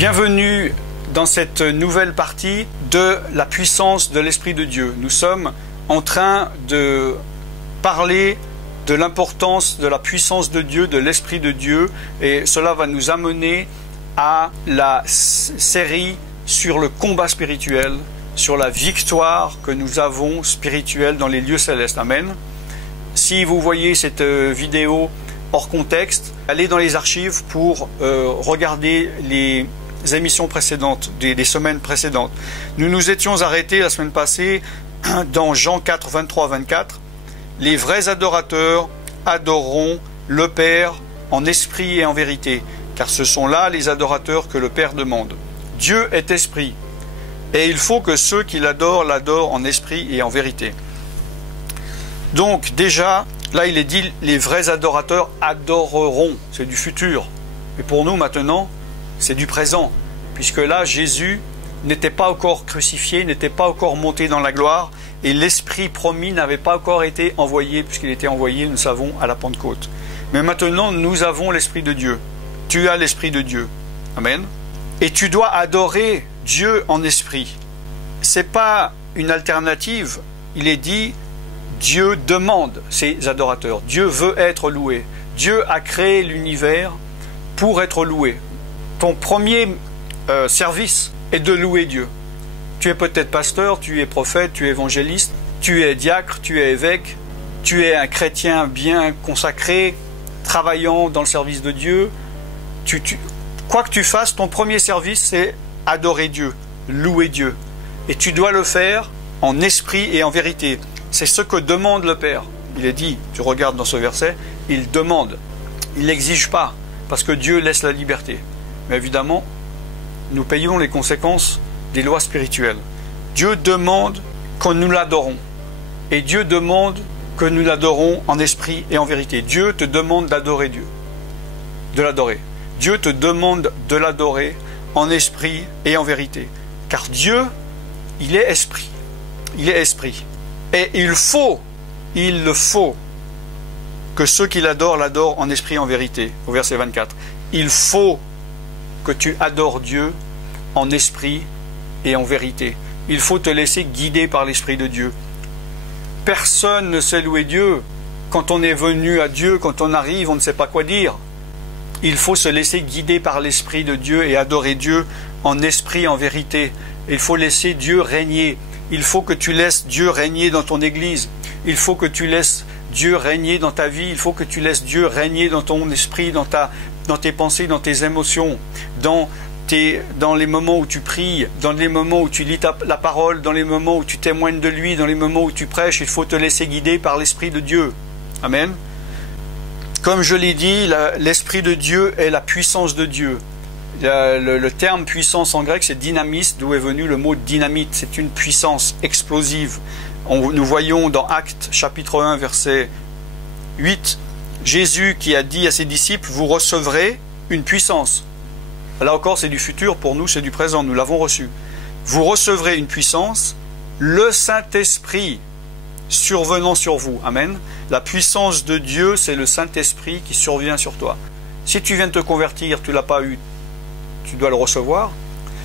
Bienvenue dans cette nouvelle partie de la puissance de l'Esprit de Dieu. Nous sommes en train de parler de l'importance de la puissance de Dieu, de l'Esprit de Dieu, et cela va nous amener à la série sur le combat spirituel, sur la victoire que nous avons spirituelle dans les lieux célestes. Amen. Si vous voyez cette vidéo hors contexte, allez dans les archives pour regarder les émissions précédentes, des semaines précédentes. Nous nous étions arrêtés la semaine passée dans Jean 4, 23-24. Les vrais adorateurs adoreront le Père en esprit et en vérité, car ce sont là les adorateurs que le Père demande. Dieu est esprit, et il faut que ceux qui l'adorent, l'adorent en esprit et en vérité. Donc déjà, là il est dit, les vrais adorateurs adoreront, c'est du futur. Mais pour nous maintenant, c'est du présent, puisque là Jésus n'était pas encore crucifié, n'était pas encore monté dans la gloire, et l'Esprit promis n'avait pas encore été envoyé, puisqu'il était envoyé, nous savons, à la Pentecôte. Mais maintenant, nous avons l'Esprit de Dieu. Tu as l'Esprit de Dieu. Amen. Et tu dois adorer Dieu en esprit. Ce n'est pas une alternative. Il est dit, Dieu demande ses adorateurs. Dieu veut être loué. Dieu a créé l'univers pour être loué. Ton premier service est de louer Dieu. Tu es peut-être pasteur, tu es prophète, tu es évangéliste, tu es diacre, tu es évêque, tu es un chrétien bien consacré, travaillant dans le service de Dieu. Quoi que tu fasses, ton premier service, c'est adorer Dieu, louer Dieu. Et tu dois le faire en esprit et en vérité. C'est ce que demande le Père. Il est dit, tu regardes dans ce verset, il demande. Il n'exige pas, parce que Dieu laisse la liberté. Mais évidemment, nous payons les conséquences des lois spirituelles. Dieu demande que nous l'adorons. Et Dieu demande que nous l'adorons en esprit et en vérité. Dieu te demande d'adorer Dieu. De l'adorer. Dieu te demande de l'adorer en esprit et en vérité. Car Dieu, il est esprit. Il est esprit. Et il le faut, que ceux qui l'adorent, l'adorent en esprit et en vérité. Au verset 24. Il faut que tu adores Dieu en esprit et en vérité. Il faut te laisser guider par l'Esprit de Dieu. Personne ne sait louer Dieu. Quand on est venu à Dieu, quand on arrive, on ne sait pas quoi dire. Il faut se laisser guider par l'Esprit de Dieu et adorer Dieu en esprit, en vérité. Il faut laisser Dieu régner. Il faut que tu laisses Dieu régner dans ton église. Il faut que tu laisses Dieu régner dans ta vie. Il faut que tu laisses Dieu régner dans ton esprit, dans tes pensées, dans tes émotions, dans les moments où tu pries, dans les moments où tu lis la parole, dans les moments où tu témoignes de lui, dans les moments où tu prêches. Il faut te laisser guider par l'Esprit de Dieu. Amen. Comme je l'ai dit, l'Esprit de Dieu est la puissance de Dieu. Le terme puissance en grec, c'est dynamis, d'où est venu le mot dynamite. C'est une puissance explosive. Nous voyons dans Actes chapitre 1, verset 8, Jésus qui a dit à ses disciples, vous recevrez une puissance. Là encore, c'est du futur, pour nous, c'est du présent, nous l'avons reçu. Vous recevrez une puissance, le Saint-Esprit survenant sur vous. Amen. La puissance de Dieu, c'est le Saint-Esprit qui survient sur toi. Si tu viens de te convertir, tu ne l'as pas eu, tu dois le recevoir.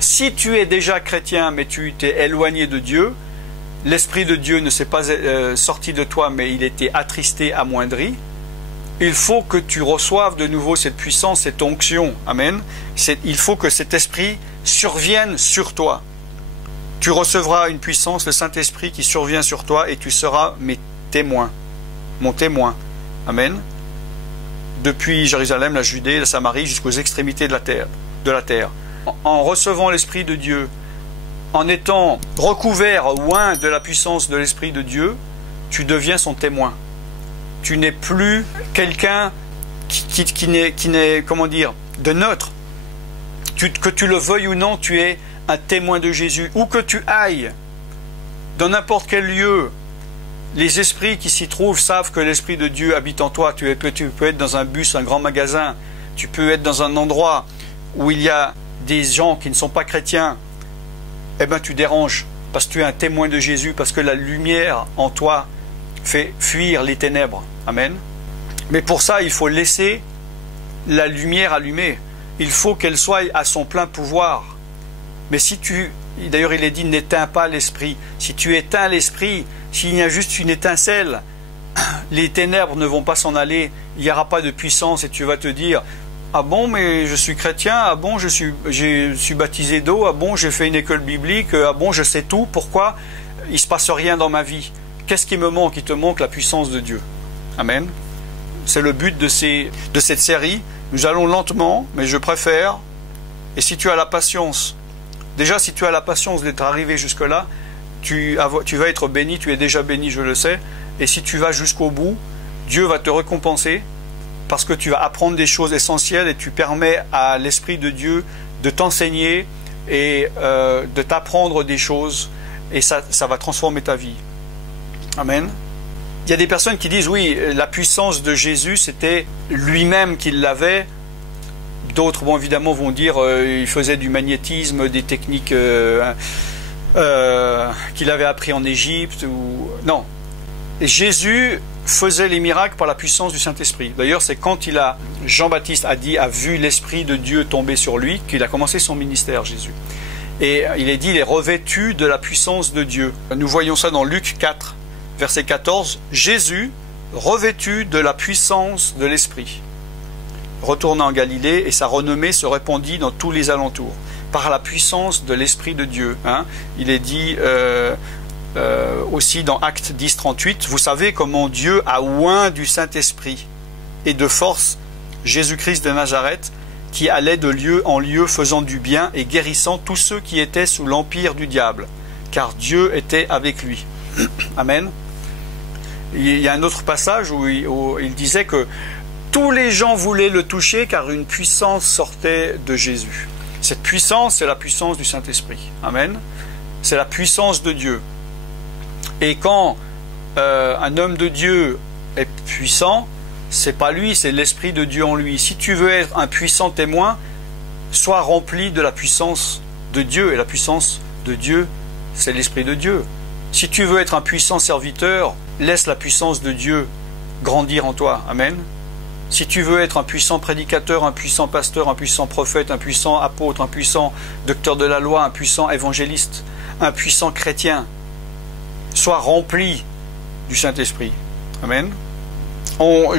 Si tu es déjà chrétien, mais tu t'es éloigné de Dieu, l'Esprit de Dieu ne s'est pas sorti de toi, mais il était attristé, amoindri. Il faut que tu reçoives de nouveau cette puissance, cette onction. Amen. Il faut que cet esprit survienne sur toi. Tu recevras une puissance, le Saint-Esprit qui survient sur toi et tu seras mes témoins. Mon témoin. Amen. Depuis Jérusalem, la Judée, la Samarie, jusqu'aux extrémités de la terre. En recevant l'Esprit de Dieu, en étant recouvert, oint de la puissance de l'Esprit de Dieu, tu deviens son témoin. Tu n'es plus quelqu'un qui n'est, comment dire, de neutre. Que tu le veuilles ou non, tu es un témoin de Jésus. Où que tu ailles, dans n'importe quel lieu, les esprits qui s'y trouvent savent que l'Esprit de Dieu habite en toi. Tu peux être dans un bus, un grand magasin. Tu peux être dans un endroit où il y a des gens qui ne sont pas chrétiens. Eh bien, tu déranges parce que tu es un témoin de Jésus, parce que la lumière en toi fait fuir les ténèbres. Amen. Mais pour ça, il faut laisser la lumière allumée. il faut qu'elle soit à son plein pouvoir. Mais si tu, d'ailleurs il est dit, n'éteins pas l'esprit. Si tu éteins l'esprit, s'il y a juste une étincelle, les ténèbres ne vont pas s'en aller, il n'y aura pas de puissance et tu vas te dire, ah bon, mais je suis chrétien, ah bon, je suis baptisé d'eau, ah bon, j'ai fait une école biblique, ah bon, je sais tout, pourquoi il ne se passe rien dans ma vie? Qu'est-ce qui me manque? Il te manque la puissance de Dieu. Amen. C'est le but de cette série. Nous allons lentement, mais je préfère. Et si tu as la patience, déjà si tu as la patience d'être arrivé jusque-là, tu vas être béni, tu es déjà béni, je le sais. Et si tu vas jusqu'au bout, Dieu va te récompenser parce que tu vas apprendre des choses essentielles et tu permets à l'Esprit de Dieu de t'enseigner et de t'apprendre des choses et ça va transformer ta vie. Amen. Il y a des personnes qui disent, oui, la puissance de Jésus, c'était lui-même qui l'avait. D'autres, bon, évidemment, vont dire il faisait du magnétisme, des techniques qu'il avait appris en Égypte. Non. Jésus faisait les miracles par la puissance du Saint-Esprit. D'ailleurs, c'est quand Jean-Baptiste a vu l'Esprit de Dieu tomber sur lui, qu'il a commencé son ministère, Jésus. Et il est dit, il est revêtu de la puissance de Dieu. Nous voyons ça dans Luc 4, verset 14. Jésus, revêtu de la puissance de l'Esprit, retourna en Galilée et sa renommée se répandit dans tous les alentours, par la puissance de l'Esprit de Dieu. Il est dit aussi dans Actes 10, 38, vous savez comment Dieu a oint du Saint-Esprit et de force Jésus-Christ de Nazareth, qui allait de lieu en lieu faisant du bien et guérissant tous ceux qui étaient sous l'empire du diable, car Dieu était avec lui. Amen. Il y a un autre passage où il disait que tous les gens voulaient le toucher car une puissance sortait de Jésus. Cette puissance, c'est la puissance du Saint-Esprit. Amen. C'est la puissance de Dieu. Et quand un homme de Dieu est puissant, c'est pas lui, c'est l'Esprit de Dieu en lui. Si tu veux être un puissant témoin, sois rempli de la puissance de Dieu. Et la puissance de Dieu, c'est l'Esprit de Dieu. Si tu veux être un puissant serviteur, laisse la puissance de Dieu grandir en toi. Amen. Si tu veux être un puissant prédicateur, un puissant pasteur, un puissant prophète, un puissant apôtre, un puissant docteur de la loi, un puissant évangéliste, un puissant chrétien, sois rempli du Saint-Esprit. Amen.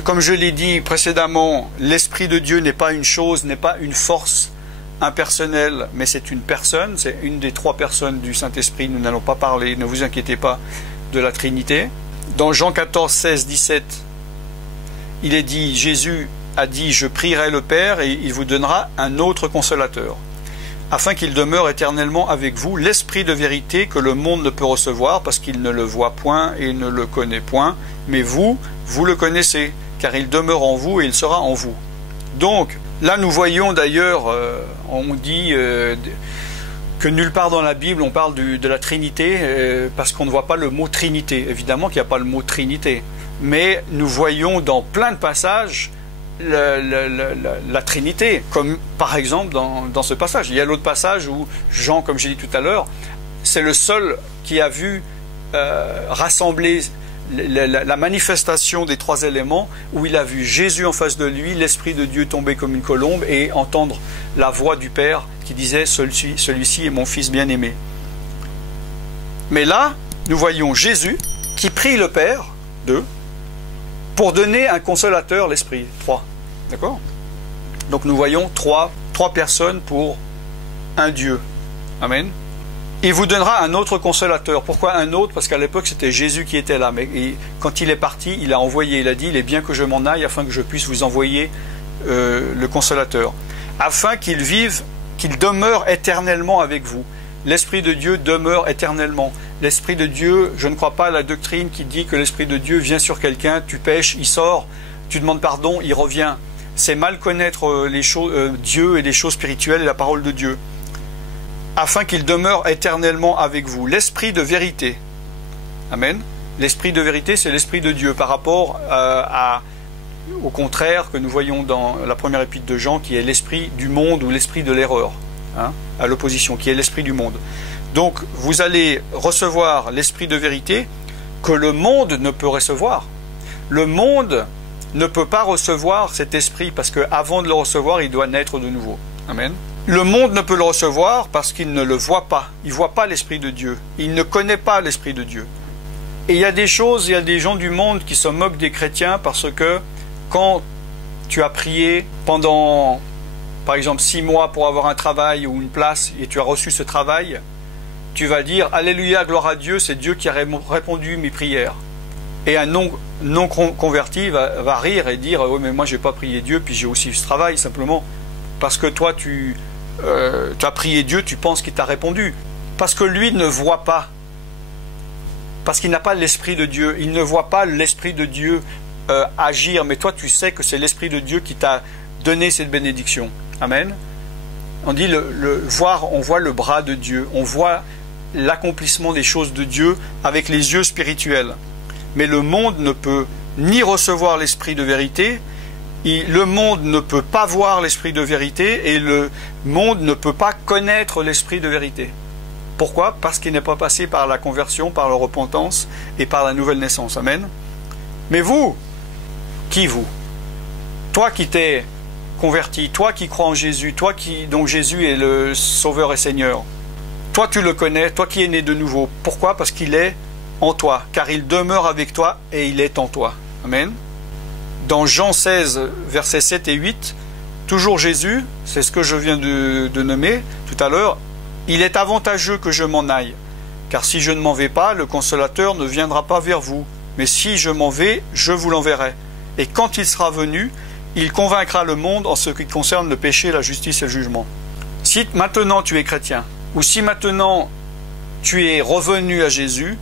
Comme je l'ai dit précédemment, l'Esprit de Dieu n'est pas une chose, n'est pas une force impersonnelle, mais c'est une personne, c'est une des trois personnes du Saint-Esprit. Nous n'allons pas parler, ne vous inquiétez pas, de la Trinité. Dans Jean 14, 16, 17, il est dit, Jésus a dit, je prierai le Père et il vous donnera un autre consolateur, afin qu'il demeure éternellement avec vous, l'Esprit de vérité que le monde ne peut recevoir parce qu'il ne le voit point et ne le connaît point, mais vous le connaissez, car il demeure en vous et il sera en vous. Donc, là nous voyons d'ailleurs, on dit que nulle part dans la Bible on parle de la Trinité, parce qu'on ne voit pas le mot Trinité. Évidemment qu'il n'y a pas le mot Trinité, mais nous voyons dans plein de passages la Trinité, comme par exemple dans ce passage. Il y a l'autre passage où Jean, comme j'ai dit tout à l'heure, c'est le seul qui a vu rassembler la manifestation des trois éléments, où il a vu Jésus en face de lui, l'Esprit de Dieu tomber comme une colombe et entendre la voix du Père qui disait celui-ci est mon Fils bien-aimé. Mais là, nous voyons Jésus qui prie le Père, 2, pour donner un consolateur, l'Esprit, 3. D'accord? Donc nous voyons trois personnes pour un Dieu. Amen. Il vous donnera un autre consolateur. Pourquoi un autre? Parce qu'à l'époque, c'était Jésus qui était là. Mais quand il est parti, il a envoyé, il a dit, il est bien que je m'en aille afin que je puisse vous envoyer le consolateur. Afin qu'il vive, qu'il demeure éternellement avec vous. L'Esprit de Dieu demeure éternellement. L'Esprit de Dieu, je ne crois pas à la doctrine qui dit que l'Esprit de Dieu vient sur quelqu'un, tu pèches, il sort, tu demandes pardon, il revient. C'est mal connaître les choses, Dieu et les choses spirituelles et la parole de Dieu. Afin qu'il demeure éternellement avec vous. L'Esprit de vérité. Amen. L'Esprit de vérité, c'est l'Esprit de Dieu par rapport au contraire que nous voyons dans la première épître de Jean, qui est l'Esprit du monde ou l'Esprit de l'erreur, à l'opposition, qui est l'Esprit du monde. Donc, vous allez recevoir l'Esprit de vérité que le monde ne peut recevoir. Le monde ne peut pas recevoir cet Esprit parce qu'avant de le recevoir, il doit naître de nouveau. Amen. Le monde ne peut le recevoir parce qu'il ne le voit pas. Il ne voit pas l'Esprit de Dieu. Il ne connaît pas l'Esprit de Dieu. Et il y a des choses, il y a des gens du monde qui se moquent des chrétiens parce que quand tu as prié pendant, par exemple, 6 mois pour avoir un travail ou une place et tu as reçu ce travail, tu vas dire « Alléluia, gloire à Dieu, c'est Dieu qui a répondu mes prières ». Et un non converti va rire et dire « Oui, mais moi, je n'ai pas prié Dieu, puis j'ai aussi ce travail, simplement. Parce que toi, tu as prié Dieu, tu penses qu'il t'a répondu. » Parce que lui ne voit pas. Parce qu'il n'a pas l'Esprit de Dieu. Il ne voit pas l'Esprit de Dieu agir. Mais toi, tu sais que c'est l'Esprit de Dieu qui t'a donné cette bénédiction. Amen. On dit on voit le bras de Dieu. On voit l'accomplissement des choses de Dieu avec les yeux spirituels. Mais le monde ne peut ni recevoir l'Esprit de vérité, le monde ne peut pas voir l'Esprit de vérité, et le monde ne peut pas connaître l'Esprit de vérité. Pourquoi? Parce qu'il n'est pas passé par la conversion, par la repentance et par la nouvelle naissance. Amen. Mais vous, qui vous? Toi qui t'es converti, toi qui crois en Jésus, dont Jésus est le Sauveur et Seigneur, toi tu le connais, toi qui es né de nouveau. Pourquoi? Parce qu'il est en toi, car il demeure avec toi et il est en toi. Amen. Dans Jean 16, versets 7 et 8, toujours Jésus, c'est ce que je viens de nommer tout à l'heure, « Il est avantageux que je m'en aille, car si je ne m'en vais pas, le Consolateur ne viendra pas vers vous. Mais si je m'en vais, je vous l'enverrai. Et quand il sera venu, il convaincra le monde en ce qui concerne le péché, la justice et le jugement. » Si maintenant tu es chrétien, ou si maintenant tu es revenu à Jésus,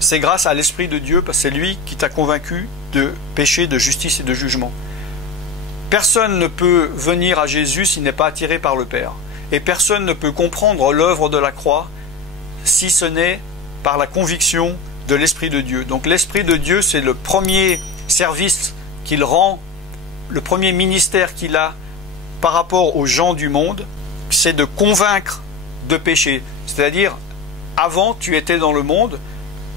c'est grâce à l'Esprit de Dieu, parce que c'est lui qui t'a convaincu de péché, de justice et de jugement. Personne ne peut venir à Jésus s'il n'est pas attiré par le Père. Et personne ne peut comprendre l'œuvre de la croix si ce n'est par la conviction de l'Esprit de Dieu. Donc l'Esprit de Dieu, c'est le premier service qu'il rend, le premier ministère qu'il a par rapport aux gens du monde, c'est de convaincre de péché. C'est-à-dire, avant, tu étais dans le monde,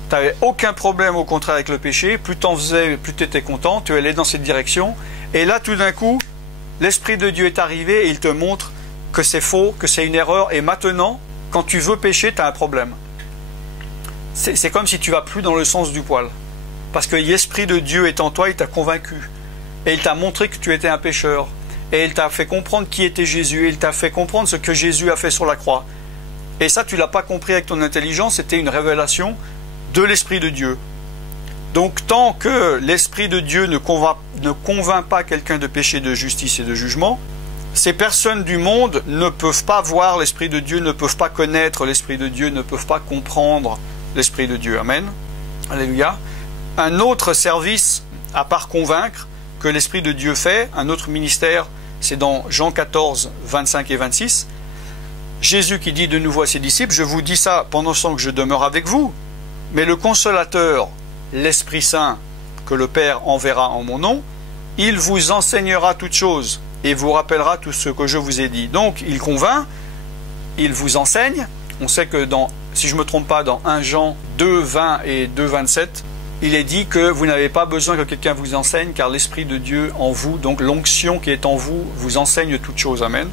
tu n'avais aucun problème au contraire avec le péché, plus tu en faisais, plus tu étais content, tu allais dans cette direction, et là tout d'un coup, l'Esprit de Dieu est arrivé et il te montre que c'est faux, que c'est une erreur, et maintenant, quand tu veux pécher, tu as un problème. C'est comme si tu vas plus dans le sens du poil, parce que l'Esprit de Dieu est en toi, il t'a convaincu, et il t'a montré que tu étais un pécheur, et il t'a fait comprendre qui était Jésus, et il t'a fait comprendre ce que Jésus a fait sur la croix. Et ça, tu ne l'as pas compris avec ton intelligence, c'était une révélation de l'Esprit de Dieu. Donc tant que l'Esprit de Dieu ne convainc pas quelqu'un de péché, de justice et de jugement, ces personnes du monde ne peuvent pas voir l'Esprit de Dieu, ne peuvent pas connaître l'Esprit de Dieu, ne peuvent pas comprendre l'Esprit de Dieu. Amen. Alléluia. Un autre service, à part convaincre, que l'Esprit de Dieu fait, un autre ministère, c'est dans Jean 14, 25 et 26. Jésus qui dit de nouveau à ses disciples, « Je vous dis ça pendant ce temps que je demeure avec vous, mais le Consolateur, l'Esprit Saint, que le Père enverra en mon nom, il vous enseignera toutes choses et vous rappellera tout ce que je vous ai dit. » Donc, il convainc, il vous enseigne. On sait que, si je ne me trompe pas, dans 1 Jean 2, 20 et 2, 27, il est dit que vous n'avez pas besoin que quelqu'un vous enseigne, car l'Esprit de Dieu en vous, donc l'onction qui est en vous, vous enseigne toutes choses. Amen.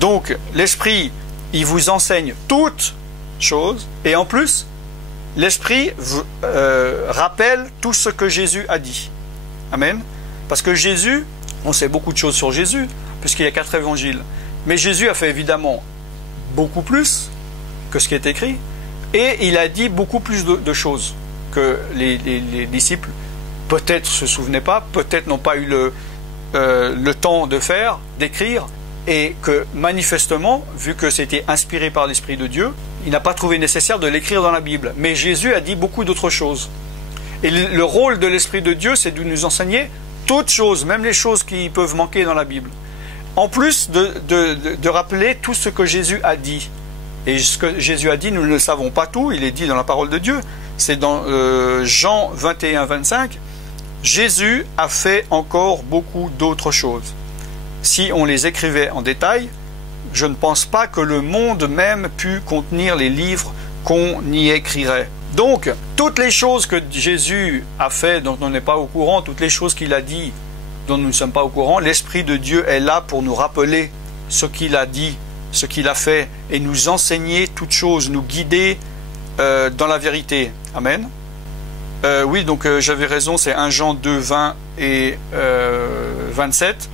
Donc, l'Esprit, il vous enseigne toutes choses, et en plus, l'Esprit rappelle tout ce que Jésus a dit. Amen. Parce que Jésus, on sait beaucoup de choses sur Jésus, puisqu'il y a 4 évangiles. Mais Jésus a fait évidemment beaucoup plus que ce qui est écrit, et il a dit beaucoup plus de choses que les disciples peut-être se souvenaient pas, peut-être n'ont pas eu le temps de faire, d'écrire, et que manifestement, vu que c'était inspiré par l'Esprit de Dieu, il n'a pas trouvé nécessaire de l'écrire dans la Bible. Mais Jésus a dit beaucoup d'autres choses. Et le rôle de l'Esprit de Dieu, c'est de nous enseigner toutes choses, même les choses qui peuvent manquer dans la Bible. En plus de rappeler tout ce que Jésus a dit. Et ce que Jésus a dit, nous ne le savons pas tout, il est dit dans la parole de Dieu. C'est dans Jean 21, 25. Jésus a fait encore beaucoup d'autres choses. Si on les écrivait en détail, je ne pense pas que le monde même pût contenir les livres qu'on y écrirait. Donc, toutes les choses que Jésus a fait, dont on n'est pas au courant, toutes les choses qu'il a dit, dont nous ne sommes pas au courant, l'Esprit de Dieu est là pour nous rappeler ce qu'il a dit, ce qu'il a fait, et nous enseigner toutes choses, nous guider dans la vérité. Amen. Oui, donc j'avais raison, c'est 1 Jean 2, 20 et 27.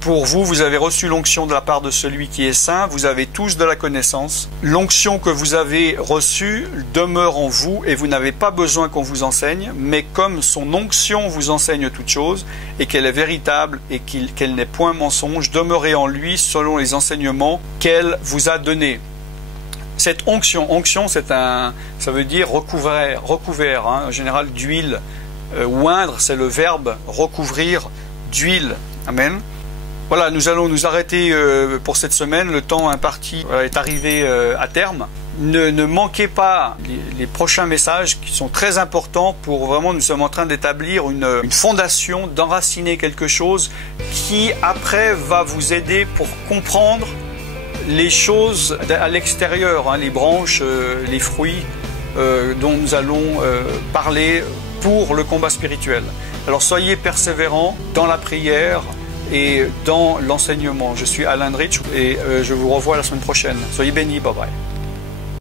Pour vous, vous avez reçu l'onction de la part de celui qui est saint, vous avez tous de la connaissance. L'onction que vous avez reçue demeure en vous et vous n'avez pas besoin qu'on vous enseigne, mais comme son onction vous enseigne toutes choses et qu'elle est véritable et qu'elle n'est point mensonge, demeurez en lui selon les enseignements qu'elle vous a donnés. Cette onction, ça veut dire recouvert, hein, en général d'huile. Oindre, c'est le verbe recouvrir d'huile. Amen. Voilà, nous allons nous arrêter pour cette semaine. Le temps imparti est arrivé à terme. Ne manquez pas les prochains messages qui sont très importants pour vraiment, nous sommes en train d'établir une fondation, d'enraciner quelque chose qui après va vous aider pour comprendre les choses à l'extérieur, hein, les branches, les fruits dont nous allons parler pour le combat spirituel. Alors soyez persévérants dans la prière et dans l'enseignement. Je suis Alan Rich et je vous revois la semaine prochaine. Soyez bénis, bye bye.